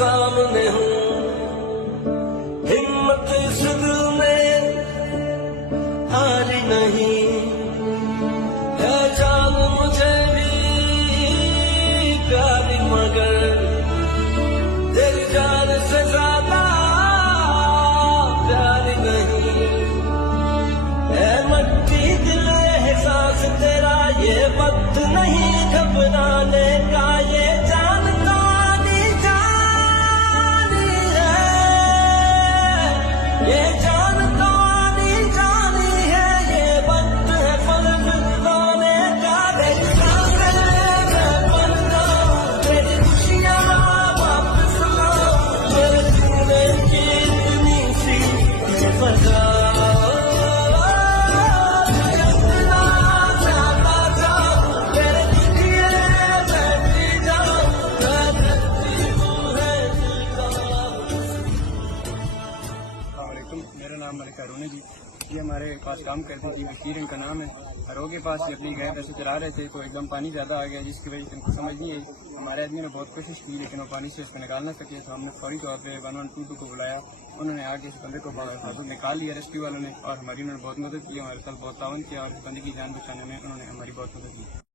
सामने हूँ, हिम्मत इस दिल में हारी नहीं है, जान मुझे भी प्यारी मगर तेरी जान से ज्यादा प्यारी नहीं है। मट्टी दिल एहसास तेरा ये वक्त नहीं घबराने का, ये जान तो आनी जानी है, ये जान तो आनी जानी है, ये वक्त है पलक रोने का। तेरी सांसें मैं बन जाऊं, तेरी खुशियाँ वापस लाऊं, मेरे जीने की इतनी सी वजह मेरा नाम मलिक हारून है जी। ये हमारे पास काम करते जी, बशीर इनका नाम है। हरों के पास से अपनी गाय ऐसे चला रहे थे तो एकदम पानी ज़्यादा आ गया, जिसकी वजह से इनको समझ नहीं आई। हमारे आदमी ने बहुत कोशिश की लेकिन वो पानी से उसको निकाल ना सके, तो हमने फौरी तौर पर 112 को बुलाया। उन्होंने आगे इस बंदे को हाथों निकाल लिया रेस्क्यू वालों ने, और हमारी उन्होंने बहुत मदद की, हमारे साथ बहुत तावन किया, और इस बंदे की जान बचाने में उन्होंने हमारी बहुत मदद की।